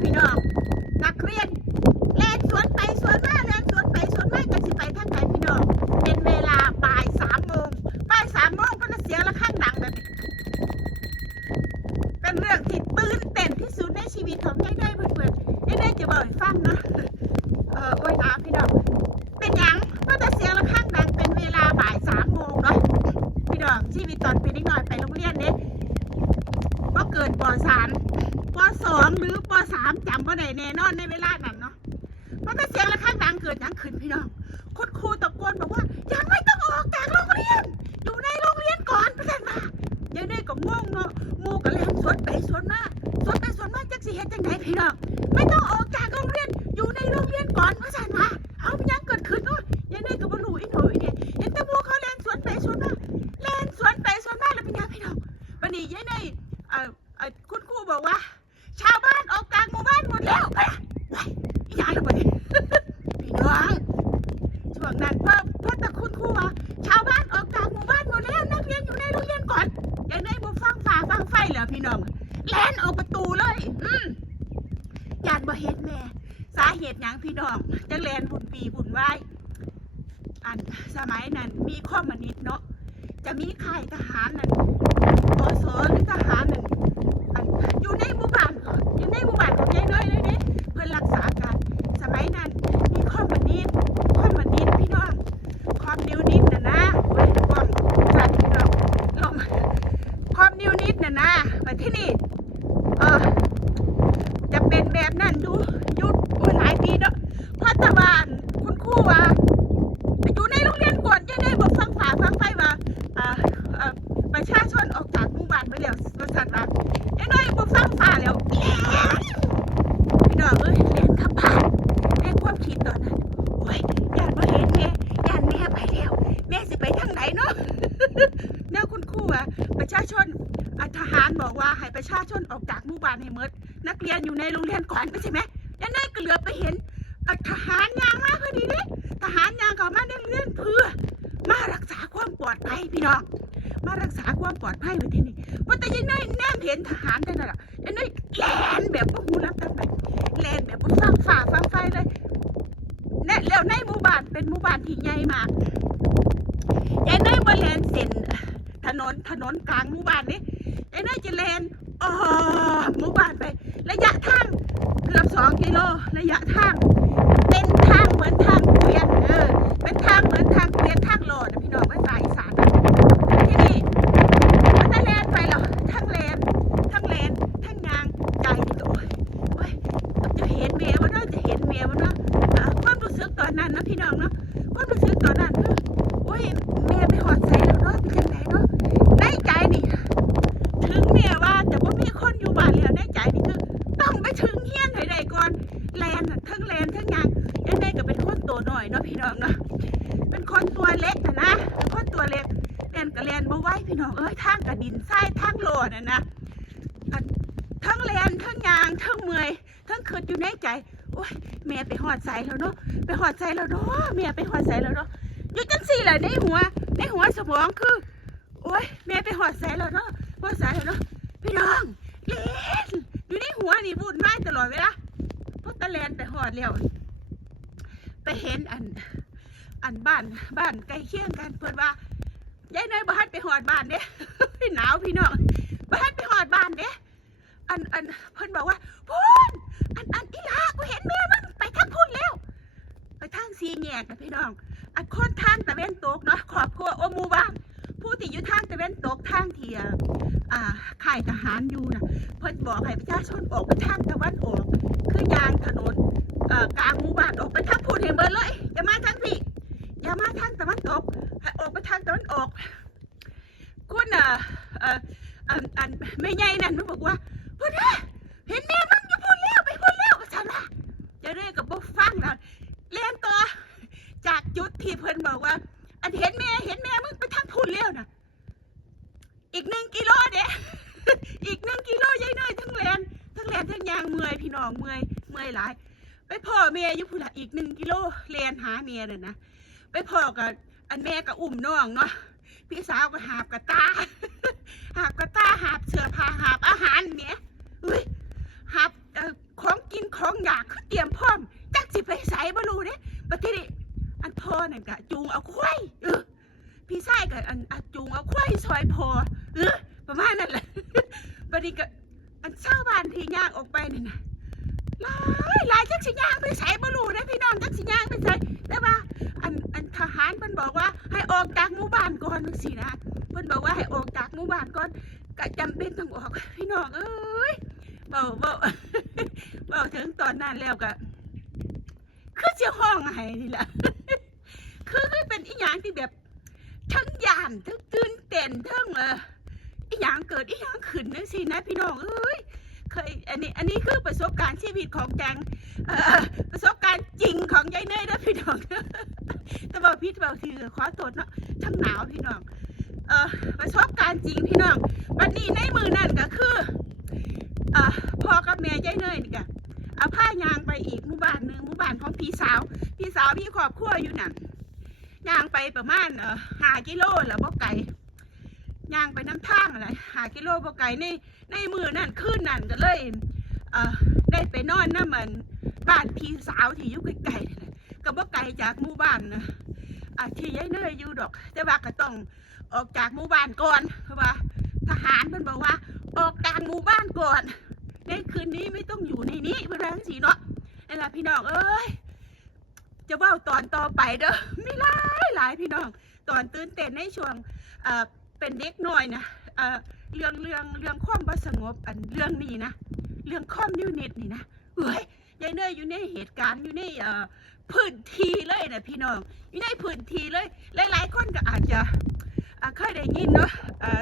พี่น้องนักเรียนเล่นสวนไปสวนมาเล่นสวนไปสวนมาจะสิไปทางไหนพี่น้องเป็นเวลาบ่ายสามโมงบ่ายสามโมงก็จะเสียงระฆังดังแบบนี้เป็นเรื่องที่ตื่นเต้นที่สุดในชีวิตของยายได้เพื่อนๆยายได้จะบอกฟังเนาะเออโอ้ยอาพี่น้องเป็นยังก็จะเสียงระฆังดังเป็นเวลาบ่ายสามโมงเนาะพี่น้องชีวิตตอนเป็นเด็กน้อยไปโรงเรียนเนี่ยก็เกิดปสาม สองหรือปสามจำว่าได้แน่นอนในเวลานั้นเนาะมันก็เสียงระฆังดังเกิดหยังขึ้นพี่น้องคุณครูตะโกนบอกว่า เหตุยังพี่น้องจังแลนบุญปีบุญไหวอันสมัยนั้นมีข้อมนิดเนาะจะมีค่ายทหารนั่นปสหรือทหารนั่นอันอยู่ในหมู่บ้านอยู่ในหมู่บ้านของยายน้อยเลยเนี่กษาการสมัยนั้นมีข้อมนิดข้อมนิดพี่น้อง ความนิ้วนิดนะนะโอ้ยกล้องจัดพี่น้องลมความนิ้วนิดนะนะมาที่นี่เออจะเป็นแบบนั้นดูอยุดโอ้ยหลายปีเนาะเพราะแตะวันคุณครูว่าอยู่ในโรงเรียนกวนยังได้บอกฟังฝาฟังไฟว่าอ่าเอ่อประชาชนออกจากหมู่บ้านไปแล้วบริษัทว่ายังได้บอกฟังฝาแล้วพี่น้องเอ้ยเล่นขับผ่านในความคิดตอนนั้น โอ้ยยานมาเห็นแม่ยานแม่ไปแล้ว แม่สิไปทางไหนเนาะ แนวคุณครูอะประชาชนอะทหารบอก ว่าให้ประชาชนออกจากหมู่บ้านให้หมดนักเรียนอยู่ในโรงเรียนก่อนไม่ใช่ไหมยันนายก็เหลือไปเห็นทหารยางมาพอดีเลยทหารยางเขามาในโรงเรียนเพื่อ มารักษาความปลอดภัยพี่น้อง มารักษาความปลอดภัยไว้ที่นี่ว่าแต่ยันนายแนมเห็นทหารได้น่ะยันนายแลนแบบว่าหูรับตั้งไปแลนแบบว่าฟังฝ่าฟังไฟเลยและแล้วในหมู่บ้านเป็นหมู่บ้านที่ใหญ่มากยายนายมาแลนเส้นถนนถนนกลางหมู่บ้านนี้ ไอ้นาจะเลนอ๋อหมู่บ้านไประยะทางเกือบสองกิโลระยะทางเป็นทางเหมือนทางเกวียนเออเป็นทางเหมือนทางเกวียนทางโหลด เล็กนะนะเป็นคนตัวเล็กแลนก็แลนบ่ไหวพี่น้องเอ้ยทางกระดินทรายทางโลน่ะนะทั้งแลนทั้งยางทั้งเมื่อยทั้งคืดอยู่ในใจโอ้ยแม่ไปหอดใส่แล้วเนาะไปหอดใส่แล้วเนาะแม่ไปหอดใส่แล้วเนาะอยู่จังสี่แหละในหัว ในหัวสมองคือโอ้ยแม่ไปหอดใส่แล้วเนาะหอดใส่แล้วเนาะพี่น้องเล่นอยู่ในหัวนี่วุ่นวายตลอดเวลาพวกตะแลนไปหอดแล้วไปเห็นอัน อันบ้านบ้านใกล้เคียงกันเพิ่นว่ายายเนยบ้านไปหอดบ้านเด้หนาวพี่น้องบ้านไปหอดบ้านเด้อันอันเพิ่นบอกว่าพูนอันอันอีลากูเห็นแม่มันไปทางพุ่นแล้ว ไปทางซีแยกนะพี่น้อง อันคนทางตะเวนตกเนาะขอบครัวโอหมูบ้านผู้ที่อยู่ทางตะเวนตกทางเทียอ่าค่ายทหารอยู่นะเพิ่นบอกให้ประชาชนออกไปทางตะวันออก คือยางถนนเอ่อกลางหมู่บ้านออกไปทางพุ่นให้เบิดเลย อย่ามาทางพี่อย่ามาทางตะวันตกให้ออกไปทางตะวันออก คุณอะเอ่ออันอัน แม่ใหญ่นั่นมันบอกว่าพุ่นนะเห็นแม่มันอยู่พูนแล้วไปพูนแล้วก็ฉันว่าจะเรียกกับบ่ฟังแล้วเล่นต่อจากจุดที่เพิ่นบอกว่า อันเห็นแม่เห็นแม่มึงไปทางพูนแล้วนะอีกหนึ่งกิโลเด้อีกหนึ่งกิโลยายเนยทั้งแลนทั้งแลนทั้งยางเมื่อยพี่น้องเมื่อยเมื่อยหลาย ไปพ่อแม่อยู่พูนละอีกหนึ่งกิโลแลนหาแม่เลยนะไปพ่อกับอันแม่กับอุ้มน้องเนาะพี่สาวก็หาบกับตาหาบกับตาหาบเสอผ้าหาบอาหารเนี่ย เฮ้ยหับเอ่อของกิน พอเออ ประมาณนั้นแหละบัดนี้ก็อันเชาบ้านที่ย่างออกไปนี่นะหลายหลายจักสิย่างไปใส่บ่รู้นะพี่น้องจักสิย่างไปใส่แต่ว่า อันอันทหารเพิ่นบอกว่าให้ออกจากหมู่บ้านก่อนจังซี่นะเพิ่นบอกว่าให้ออกจากหมู่บ้านก่อนก็จำเป็นต้องออกพี่น้องเอ้ยเบาเบาเบาถึงตอนนั้นแล้วก็คือสิห้องให้นี่ล่ะคือคือเป็นอีหยังที่แบบทั้งยานทั้งตื่นเต้นทั้งเออ อีหยังเกิดอีหยังขึ้นจังซี่นะพี่น้องเอ้ยเคยอันนี้อันนี้คือประสบการณ์ชีวิตของแจงประสบการณ์จริงของยายเนยนะพี่น้องแต่ว่าพี่เบาถือขอโทษเนาะทั้งหนาวพี่น้องเออประสบการณ์จริงพี่น้องวันนี้ในมือนั่นก็คืออพ่อกับแม่ยายเนยนี่กะเอาผ้ายางไปอีกหมู่บ้านหนึ่งหมู่บ้านของพี่สาว พี่สาวพี่ครอบครัวอยู่นั่นยางไปประมาณเออห้ากิโลแล้วบ่ไกล ยางไปน้ำทางอะไรหากิโลบ่ไกลในในมือนั่นคืนนั่นก็เลยเออได้ไปนอนน้ำมันบ้านพี่สาวที่อยู่ไกลๆนี่แหละก็บ่ไกลจากหมู่บ้านนะอะที่ยายเนยอยู่ดอก แต่ว่าก็ต้องออกจากหมู่บ้านก่อนเพราะว่า ทหารมันบอกว่า ออกจากหมู่บ้านก่อน ในคืนนี้ไม่ต้องอยู่ในนี้เพื่อนสีเนาะนี่นล่ะพี่น้องเอ้ยจะเว่าตอนต่อไปเด้อไม่หลายหลายพี่น้อง ตอนตื่นเต้นในช่วง เป็นเด็กน้อยนะเอ่อเรื่องเรื่องเรื่องความบ่สงบอันเรื่องนี้นะ เรื่องคอมมิวนิสต์นี่นะเอ้ยยายเนยอยู่ในเหตุการณ์อยู่ในเอ่อพื้นที่เลยนะพี่น้อง อยู่ในพื้นที่เลย หลาย ๆ คนก็อาจจะอ่าเคยได้ยินเนาะ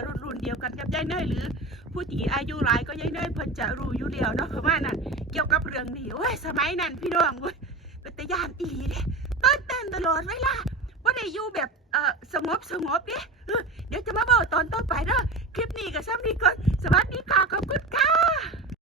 รุ่นรุ่นเดียวกันกับยายเนยหรือ ผู้ที่อายุหลายก็ยายเนยเพิ่นจะรู้อยู่แล้วเนาะเพราะว่านั่นเกี่ยวกับเรื่องนี้โอ้ยสมัยนั้นพี่น้องเว้ยเป็นตะยานอีหลีเด้ต้นเต้นตลอดเวลาว่าได้อยู่แบบเออสงบสงบเด้ เดี๋ยวจะมาบอกตอนต้นไปเนาะคลิปนี้ก็ซ้ำนี้ก่อนสวัสดีค่ะขอบคุณค่ะ